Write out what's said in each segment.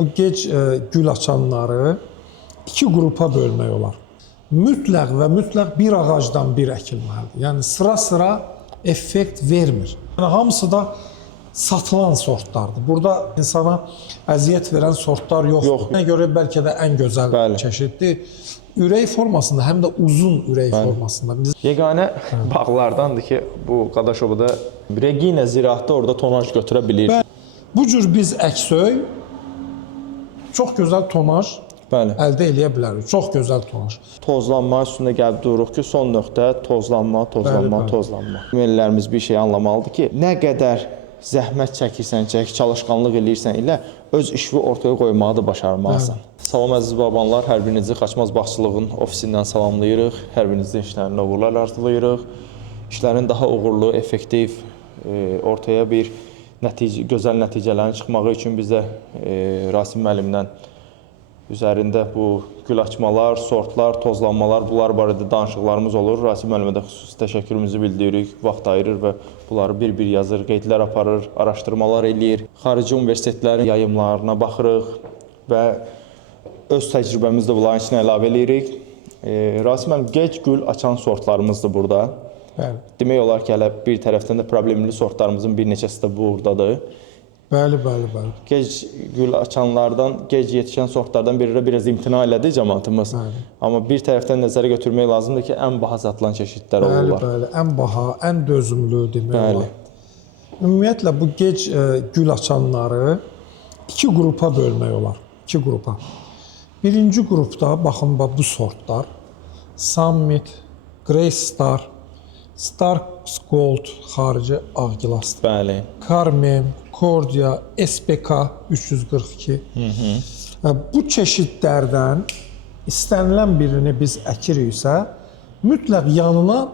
Bu gec gül açanları iki qrupa bölmək olar. Mütləq və mütləq bir ağacdan bir əkilməlidir. Yəni sıra-sıra effekt vermir. Yəni hamısı da satılan sortlardır. Burada insana əziyyət verən sortlar yoxdur. Ona görə bəlkə də ən gözəl çeşiddir. Ürək formasında, həm də uzun ürək formasında. Yeganə bağlardandır ki, bu Qadaşovda Regina ziraatda orada tonaj götürə bilir. Bu cür biz əksöy çox gözəl tonaj əldə eləyə bilərik. Çox gözəl tonaj. Tozlanma üstündə gəlib dururuq ki, son nöqtə tozlanma. Müəllimlərimiz bir şey anlamalıdır ki, nə qədər zəhmət çəkirsən, çalışqanlıq eləyirsən ilə öz işini ortaya qoymağı da başarmalısan. Salam əziz babanlar, hər birinizi Qaçmaz Bağçılığın ofisindən salamlayırıq. Hər birinizin işlərində uğurlar arzulayırıq. İşlərin daha uğurlu, effektiv, ortaya bir gözəl nəticələrin çıxmağı üçün bizə Rasim müəllimdən üzərində bu gül açmalar, sortlar, tozlanmalar, bunlar barədə danışıqlarımız olur. Rasim müəllimə də xüsusi təşəkkürümüzü bildiririk, vaxt ayırır və bunları bir-bir yazır, qeydlər aparır, araşdırmalar eləyir. Xarici universitetlərin yayımlarına baxırıq və öz təcrübəmizdə bunların içine əlavə eləyirik. Rasim müəllim, gec gül açan sortlarımızdır burada. Demək olar ki, hələ bir tərəfdən də problemli sortlarımızın bir neçəsi də buradadır. Bəli. Gec gül açanlardan, gec yetişən sortlardan biri də biraz imtina elədi cəmaatımız. Amma bir tərəfdən nəzərə götürmək lazımdır ki, ən baha satılan çeşidlər olurlar. Bəli, ən baha, ən dözümlü demək olar. Ümumiyyətlə, bu gec gül açanları iki qrupa bölmək olar. İki qrupa. Birinci qrupda, baxın, bu sortlar Summit, Grey Star, Starks Gold, xarici ağgilasdır. Carmen, Cordia, SPK 342. Bu çeşidlərdən istənilən birini biz əkiriksə, mütləq yanına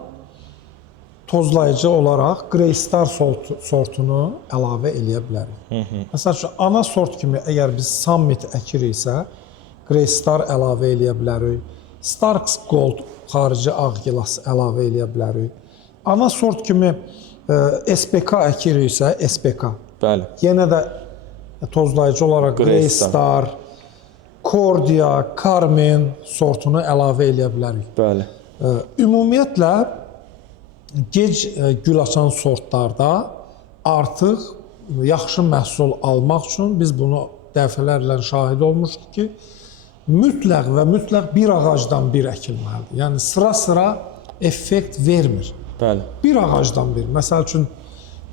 tozlayıcı olaraq Grey Star sortunu əlavə eləyə bilərik. Məsəl üçün, ana sort kimi əgər biz Summit əkiriksə, Grey Star əlavə eləyə bilərik. Starks Gold, xarici ağgilas əlavə eləyə bilərik. Ana sort kimi SPK əkiriksə, SPK. Yenə də tozlayıcı olaraq Grey Star, Cordia, Carmen sortunu əlavə eləyə bilərik. Ümumiyyətlə, gec gül açan sortlarda artıq yaxşı məhsul almaq üçün biz bunu dəfələrlə şahid olmuşduq ki, mütləq və mütləq bir ağacdan bir əkilməlidir. Yəni sıra-sıra effekt vermir. Bir ağacdan bir. Məsəl üçün,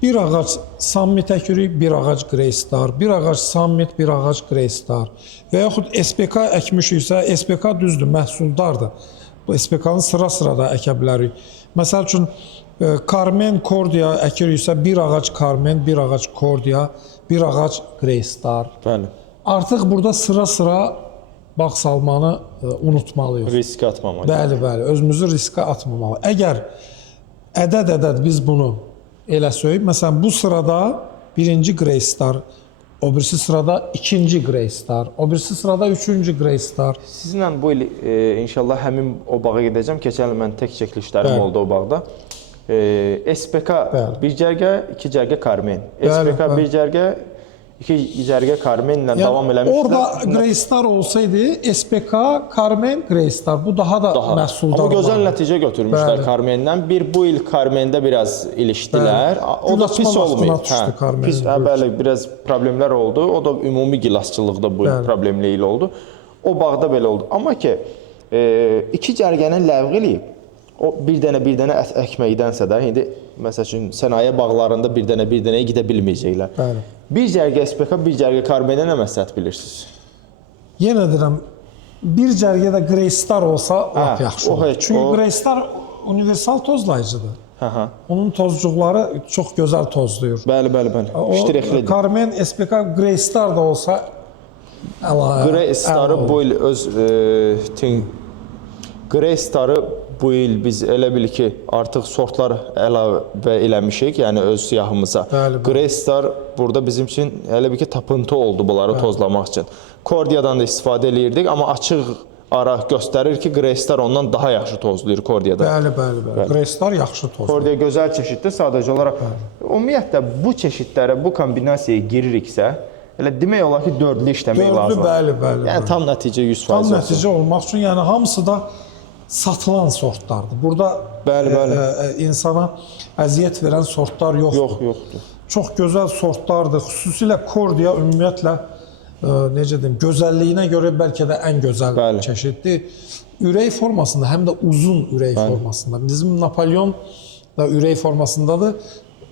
bir ağac Summit əkirik, bir ağac Grey Star, bir ağac Summit, bir ağac Grey Star və yaxud SPK əkmişiksə, SPK düzdür, məhsuldardır. Bu SPK-nı sıra-sıra da əkə bilərik. Məsəl üçün, Carmen, Cordia əkiriksə, bir ağac Carmen, bir ağac Cordia, bir ağac Grey Star. Artıq burada sıra-sıra bağ salmanı unutmalıyıq. Riskə atmamalıyıq. Bəli, özümüzü riskə atmamalıyıq. Əgər ədəd biz bunu eləsək, məsələn, bu sırada birinci Grey Star, o birisi sırada ikinci Grey Star, o birisi sırada üçüncü Grey Star. Sizinlə bu il inşallah həmin o bağa gedəcəm. Keçən il mən tək çəkilişlərim oldu o bağda. SPK bir cərgə, iki cərgə Carmen. SPK bir cərgə, iki cərgə Carmen ilə davam eləmişlər. Orada Grey Star olsaydı, SPK, Carmen, Grey Star. Bu daha da məhsuldar. Amma gözəl nəticə götürmüşlər Carmen'dən. Bu il Carmen'də biraz ilişdilər. O da pis olmayıb. Bəli, biraz problemlər oldu. O da ümumi gilasçılıqda bu problemli il oldu. O bağda belə oldu. Amma ki, iki cərgəni ləğv eləyib, o bir dənə əkməkdənsə də, indi məsəl üçün sənaye bağlarında bir dənə gedə bilməyəcəklər. Bir cərgə SPK, bir cərgə Carmen'ə nə məsləhət bilirsiniz? Yenə deyirəm, bir cərgədə Grey Star olsa lap yaxşı olur. Çünki Grey Star universal tozlayıcıdır. Onun tozcuqları çox gözəl tozlayır. Bəli. Carmen, SPK, Grey Star da olsa Grey Star'ı bu il öz Grey Star'ı bu il biz elə bil ki, artıq sortlar əlavə eləmişik, yəni öz siyahımıza. Grey Star burada bizim üçün elə bil ki, tapıntı oldu bunları tozlamaq üçün. Cordia'dan da istifadə eləyirdik, amma açıq ara göstərir ki, Grey Star ondan daha yaxşı tozlayır Cordia'da. Bəli. Grey Star yaxşı tozlayır. Cordia gözəl çeşiddir, sadəcə olaraq. Ümumiyyətlə, bu çeşidlərə, bu kombinasiyaya giririksə, elə demək olar ki, dördlü işləmək lazımdır. Bəli. Yəni tam nəticə 100% tam olsun. nəticə olmaq üçün, yəni hamısı da satılan sortlardır. Burada insana əziyyət verən sortlar yoxdur. Yoxdur. Çox gözəl sortlardır. Xüsusilə Kordia ümumiyyətlə necə deyim, gözəlliyinə görə bəlkə də ən gözəl çeşiddir. Ürək formasında, həm də uzun ürək formasında. Bizim Napolyon da ürək formasındadır.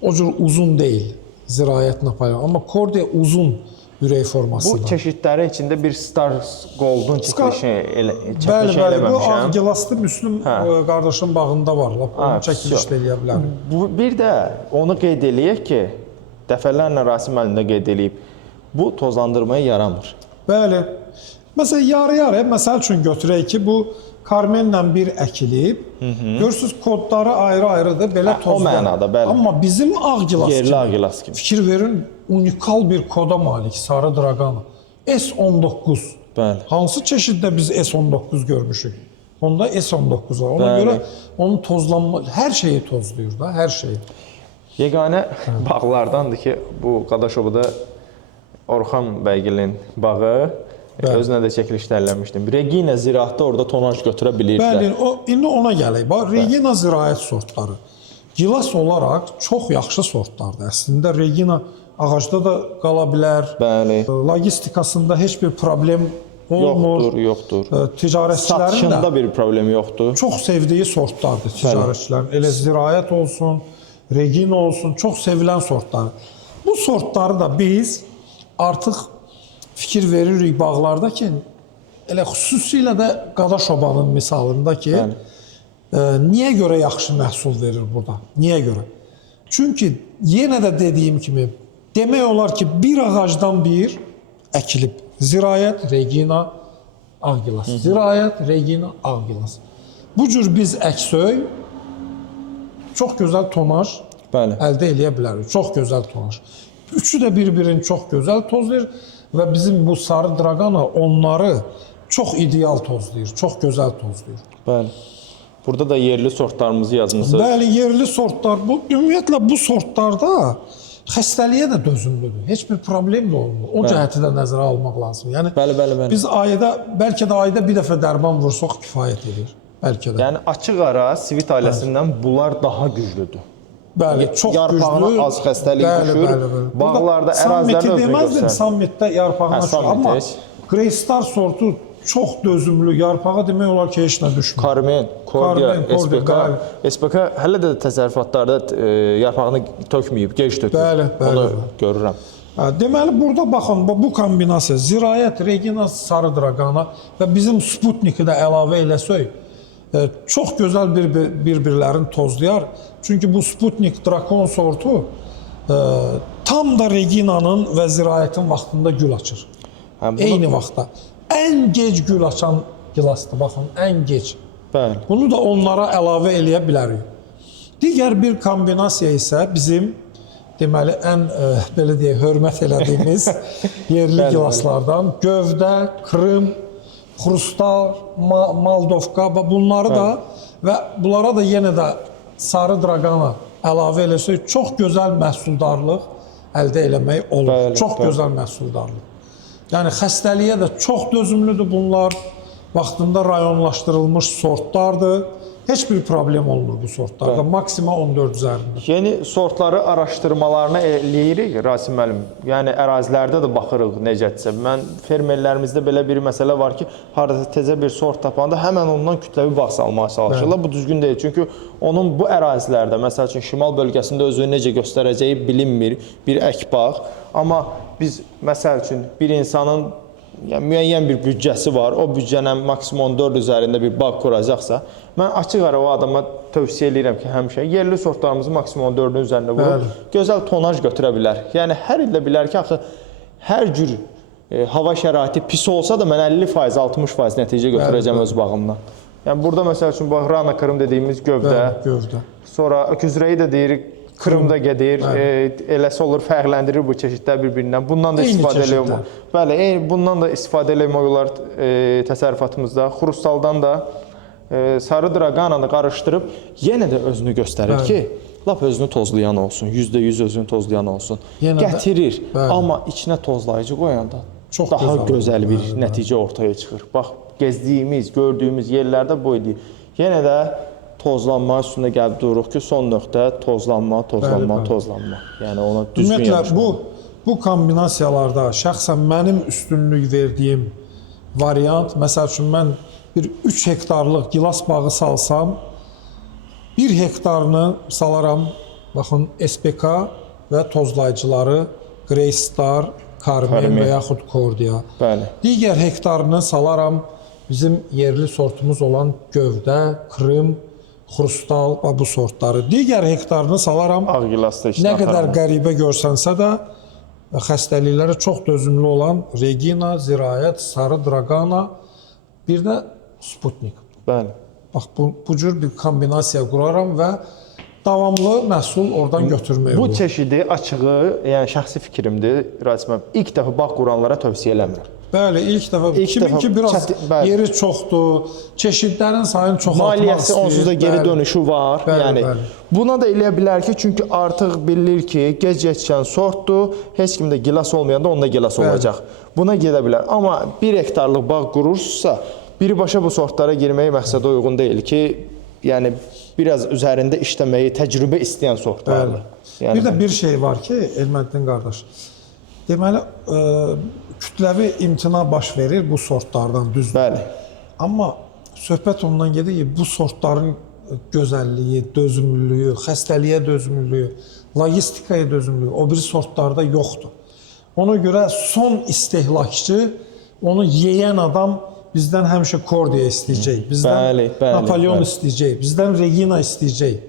O cür uzun deyil. Ziraət Napolyon. Amma Kordia uzun ürək formasında. Bu çeşidləri içində bir Star Gold'un çəkilişi Bəli, bu eləməmişəm. Ağgilaslı Müslüm qardaşın bağında var. Onu çəkiliş də eləyə bilərik. Bir də onu qeyd eləyək ki, dəfələrlə Rasim müəllim də qeyd eləyib, bu tozlandırmaya yaramır. Bəli. Məsələn, yarı-yarı, məsəl üçün götürək ki, bu karmenlə bir əkilib, görürsünüz, kodları ayrı-ayrıdır, belə tozlar. O mənada, bəli. Amma bizim yerli ağgilas kimi. Fikir verin, unikal bir koda malik, sarı draqana. S19. Bəli. Hansı çeşiddə biz S19 görmüşük? Onda S19 var. Ona görə onun tozlanma, hər şeyi tozlayır da, hər şeyi. Yeganə bağlardandır ki, bu Qadaşovda Orxan bəygilin bağı, özünə də çəkilişdə eləmişdim. Regina ziraatda orada tonaj götürə bilirlər. Bəli, indi ona gələk. Regina ziraət sortları gilas olaraq çox yaxşı sortlardır. Əslində Regina ağacda da qala bilər. Bəli. Logistikasında heç bir problem olmur. Yoxdur. Ticarətçilərin satışında bir problem yoxdur. Çox sevdiyi sortlardır ticarətçilərin. Elə ziraət olsun, Regina olsun, çox sevilən sortlar. Bu sortları da biz artıq fikir veririk bağlarda ki, elə xüsusilə də Qadaşobanın misalında ki, niyə görə yaxşı məhsul verir burada? Niyə görə? Çünki yenə də dediyim kimi, demək olar ki, bir ağacdan bir əkilib. Ziraət, Regina, Ağgilas. Ziraət, Regina, Ağgilas. Bu cür biz əksöy çox gözəl tonaj əldə eləyə bilərik. Çox gözəl tonaj. Üçü də bir-birini çox gözəl tozlayır və bizim bu sarı draqana onları çox ideal tozlayır, çox gözəl tozlayır. Bəli. Burada da yerli sortlarımızı yazmısınız. Bəli, yerli sortlar. Ümumiyyətlə bu sortlarda xəstəliyə də dözümlüdür. Heç bir problem də olmur. O cəhəti də nəzərə almaq lazım. Yəni biz bəlkə də ayda bir dəfə dərman vursaq kifayət edir. Bəlkə də. Yəni açıq ara svit ailəsindən bunlar daha güclüdür. Bəli, çox yarpağına güclü. Az xəstəlik düşür. Bağlarda, ərazilərdə özünü deməzdim, sammitdə yarpağına düşür. Amma Greystar sortu çox dözümlü, yarpağa demək olar ki, heç nə düşmür. Karmen, Kordia, SPK. SPK hələ də təsərrüfatlarda yarpağını tökməyib, gec tökür. Bəli. Onu görürəm. Deməli, burada baxın, bu kombinasiya, Ziraət, Regina, sarı draqana və bizim Sputniki də əlavə eləsək, çox gözəl bir-birlərini tozlayar. Çünki bu Sputnik Drakon sortu tam da Reginanın və Ziraətin vaxtında gül açır. Eyni vaxtda. Ən gec gül açan gilasdır, baxın, ən gec. Bunu da onlara əlavə eləyə bilərik. Digər bir kombinasiya isə bizim, deməli, ən, belə deyək, hörmət elədiyimiz yerli gilaslardan Gövdə, Krım, Xrustal, Maldovka və bunları da və bunlara da yenə də sarı draqana əlavə eləsək, çox gözəl məhsuldarlıq əldə eləmək olur. Çox gözəl məhsuldarlıq. Yəni, xəstəliyə də çox dözümlüdür bunlar. Vaxtında rayonlaşdırılmış sortlardır. Heç bir problem olmur bu sortlarda. Maksima 14 üzərində. Yeni sortları araşdırmalarını eləyirik, Rasim müəllim. Yəni, ərazilərdə də baxırıq necədirsə. Mən fermerlərimizdə belə bir məsələ var ki, harada təzə bir sort tapanda həmən ondan kütləvi bağ salmağa çalışırlar. Bu düzgün deyil. Çünki onun bu ərazilərdə, məsəl üçün şimal bölgəsində özünü necə göstərəcəyi bilinmir, bir ək bağ. Amma biz, məsəl üçün, bir insanın müəyyən bir büdcəsi var, o büdcənin maksimum 14 üzərində bir bağ quracaqsa, mən açıq ara o adama tövsiyə edirəm ki, həmişə yerli sortlarımızı maksimum 4-ün üzərində vurub, gözəl tonaj götürə bilər. Yəni, hər ildə bilər ki, axı, hər cür hava şəraiti pis olsa da mən 50%, 60% nəticə götürəcəm öz bağımdan. Yəni, burada, məsəl üçün, Rana Krım dediyimiz Gövdə, sonra Öküzrəyi də deyirik, Krımda gedir, eləsi olur, fərqləndirir bu çeşidlər bir-birindən. Bundan da istifadə eləmək. Bəli, bundan da istifadə eləmək olar təsərrüfatımızda. Xrustaldan da sarı draqananı qarışdırıb yenə də özünü göstərir ki, lap özünü tozlayan olsun, %100 özünü tozlayan olsun. Yenə də- Gətirir, bəli. amma içinə tozlayıcı qoyanda Çox daha gözəl gözəl olur. bir Bəli, nəticə ortaya çıxır. Bax, gezdiyimiz, gördüyümüz yerlərdə bu idi. Yenə də tozlanma üstündə gəlib dururuq ki, son nöqtə tozlanma, tozlanma, Bəli, bəli. tozlanma. Yəni ona düzgün Ümumiyyətlə yanaşmaq. bu kombinasiyalarda şəxsən mənim üstünlük verdiyim variant, məsəl üçün mən bir 3 hektarlıq gilas bağı salsam, 1 hektarını salaram, baxın, SPK və tozlayıcıları Greystar, Carmen və yaxud Cordia. Bəli. Digər hektarını salaram bizim yerli sortumuz olan gövdə, Krım, Xrustal və bu sortları. Digər hektarını salaram Ağ gilasda işin nə qədər aparılır. qəribə görsənsə də xəstəliklərə çox dözümlü olan Regina, Zirayət, Sarı Dragana, bir də Sputnik. Bəli. Bax bu cür bir kombinasiya quraram və davamlı məhsul oradan götürmək Bu olur. çeşidi açığı, yəni şəxsi fikrimdir, Rasim abi. İlk dəfə bağ quranlara tövsiyə eləmirəm. Bəli, ilk dəfə İlk kimin dəfə ki biraz bəli. yeri çoxdur, çeşidlərin sayını çoxaltmaq Maliyyəsi istəyir. onsuz da geri Bəli. dönüşü var. Bəli, Yəni bəli. buna da eləyə bilər ki, çünki artıq bilir ki, gec yetişən sortdur, heç kimdə gilas olmayanda onda gilas Bəli. olacaq. Buna gedə bilər. Amma 1 hektarlıq bağ qurursa, birbaşa bu sortlara girmək məqsədə uyğun deyil ki, yəni biraz üzərində işləməyi, təcrübə istəyən sortlardır. Yəni Bir də bir şey var ki, Elməddin qardaş. Deməli, kütləvi imtina baş verir bu sortlardan, düzdür. bəli. Amma söhbət ondan gedir ki, bu sortların gözəlliyi, dözümlülüyü, xəstəliyə dözümlülüyü, logistikaya dözümlülüyü o biri sortlarda yoxdur. Ona görə son istehlakçı, onu yeyən adam bizdən həmişə Cordia istəyəcək, bizdən Bəli, bəli, Napolyon bəli. istəyəcək, bizdən Regina istəyəcək.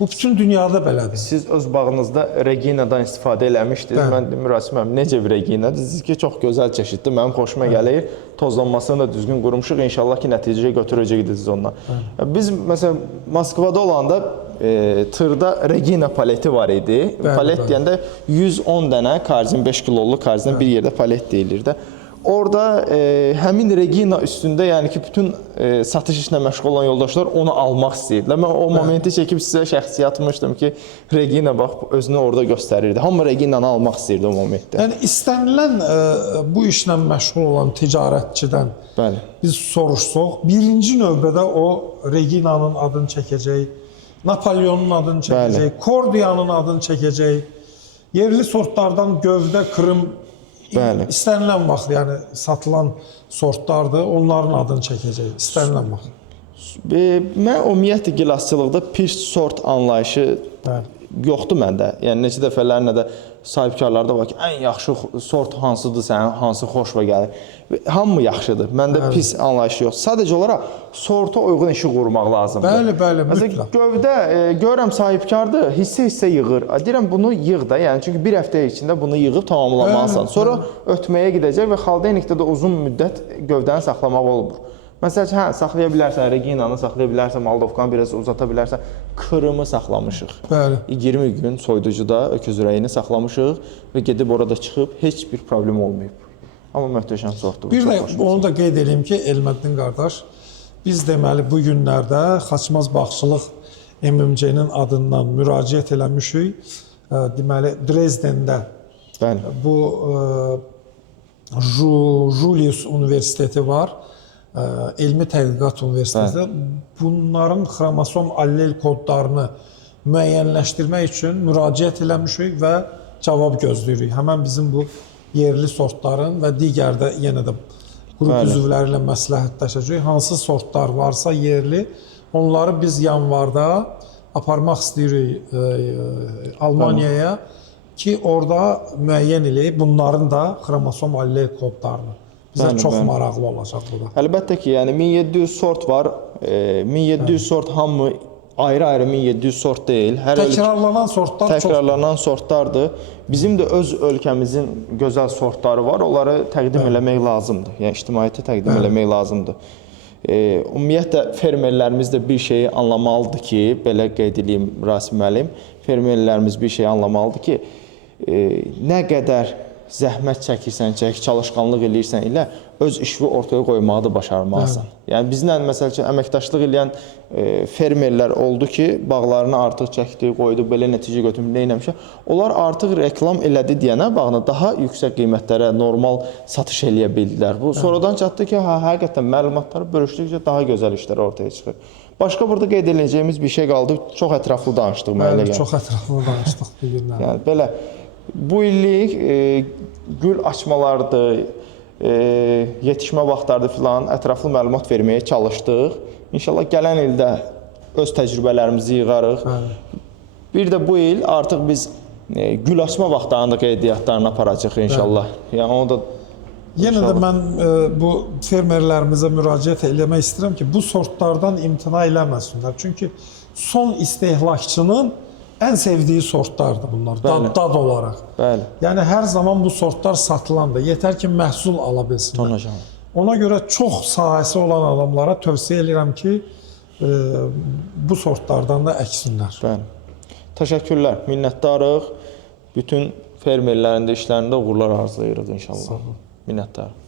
Bu bütün dünyada belədir. Siz öz bağınızda Regina'dan istifadə eləmişdiniz. Bəli. Mən dedim Rasim müəllim, necə bir Regina? Dediniz ki, çox gözəl çeşiddir. Mənim xoşuma gəlir. Tozlanmasını da düzgün qurmuşuq. İnşallah ki, nəticə götürəcəksiniz ondan. Biz məsələn Moskvada olanda tırda Regina paleti var idi. Bəli, Palet bəli. deyəndə 110 dənə karzin, 5 kiloluq karzin bir yerdə palet deyilir də. Orada həmin Regina üstündə, yəni ki, bütün satış işlə məşğul olan yoldaşlar onu almaq istəyirdilər. Mən o momenti çəkib sizə şəxsi atmışdım ki, Regina bax özünü orada göstərirdi. Hamı Regina'nı almaq istəyirdi o momentdə. Yəni istənilən bu işlə məşğul olan ticarətçidən Bəli. biz soruşsaq, birinci növbədə o Regina'nın adını çəkəcək, Napolyonun adını çəkəcək, Cordia'nın adını çəkəcək, yerli sortlardan gövdə, Krım, Bəli. istənilən vaxt, yəni satılan sortlardır, onların adını çəkəcək, istənilən vaxt. Mən ümumiyyətlə gilasçılıqda pir sort anlayışı Bəli. yoxdur məndə. Yəni neçə dəfələrlə də sahibkarlarda var ki, ən yaxşı sort hansıdır sənin, hansı xoşuna gəlir. Hamı yaxşıdır. Məndə pis anlayışı yox. Sadəcə olaraq sorta uyğun işi qurmaq lazımdır. Bəli, bəli, Məsələn, mütləq. gövdə görürəm sahibkardır, hissə-hissə yığır. Deyirəm bunu yığ da, yəni çünki bir həftə içində bunu yığıb tamamlamalısan. Bəli, Sonra ötməyə gedəcək və xaldenikdə də uzun müddət gövdəni saxlamaq olmur. Məsəl üçün, saxlaya bilərsən, Regina'nı saxlaya bilərsən, Moldovkanı biraz uzata bilərsən, Krımı saxlamışıq. Bəli. 20 gün soyuducuda öküz ürəyini saxlamışıq və gedib orada çıxıb heç bir problem olmayıb. Amma möhtəşəm sortdur. Bir də onu da qeyd edeyim ki, Elməddin qardaş, biz deməli bu günlərdə Xaçmaz Bağçılıq MMC-nin adından müraciət eləmişik. Deməli Dresdendə Bəli. bu Julius Universiteti var. Elmi Tədqiqat Universiteti. Bunların xromosom allel kodlarını müəyyənləşdirmək üçün müraciət eləmişik və cavab gözləyirik. Həmən bizim bu yerli sortların və digər də yenə də qrup üzvləri ilə məsləhətləşəcək. Hansı sortlar varsa yerli, onları biz yanvarda aparmaq istəyirik Almaniyaya ki, orada müəyyən eləyib bunların da xromosom allel kodlarını. Bizə çox maraqlı olacaq bu da. Əlbəttə ki, yəni 1700 sort var. 1700 sort hamı ayrı-ayrı 1700 sort deyil. Hər Təkrarlanan sortlar çox. təkrarlanan sortlardır. Bizim də öz ölkəmizin gözəl sortları var. Onları təqdim eləmək lazımdır. Yəni ictimaiyyətə təqdim eləmək lazımdır. Ümumiyyətlə fermerlərimiz də bir şeyi anlamalıdır ki, belə qeyd edeyim Rasim müəllim, fermerlərimiz bir şey anlamalıdır ki, nə qədər zəhmət çəkirsən, çalışqanlıq eləyirsən ilə öz işini ortaya qoymağı da başarmalısan. Yəni bizlə məsəl üçün əməkdaşlıq edən fermerlər oldu ki, bağlarını artıq çəkdi, qoydu, belə nəticə götürmür, nə etmişə. Onlar artıq reklam elədi deyənə bağına daha yüksək qiymətlərə normal satış eləyə bildilər. Bu sonradan çatdı ki, həqiqətən məlumatları bölüşdükcə daha gözəl işlər ortaya çıxır. Başqa burada qeyd edəcəyimiz bir şey qaldı. Çox ətraflı danışdıq mənə elə gəlir. Çox ətraflı danışdıq bu günlər. Yəni belə bu illik gül açmalardır, yetişmə vaxtlardır filan ətraflı məlumat verməyə çalışdıq. İnşallah gələn ildə öz təcrübələrimizi yığarıq. Bir də bu il artıq biz gül açma vaxtlarında qeydiyyatlarını aparacağıq inşallah. Yəni onu da yenə də mən bu fermerlərimizə müraciət eləmək istəyirəm ki, bu sortlardan imtina eləməsinlər. Çünki son istehlakçının ən sevdiyi sortlardır bunlar, dad olaraq. Bəli. Yəni hər zaman bu sortlar satılandır. Yetər ki, məhsul ala bilsinlər. Ona görə çox sahəsi olan adamlara tövsiyə edirəm ki, bu sortlardan da əksinlər. Bəli. Təşəkkürlər, minnətdarıq. Bütün fermerlərin də işlərində uğurlar arzulayırıq inşallah. Minnətdarıq.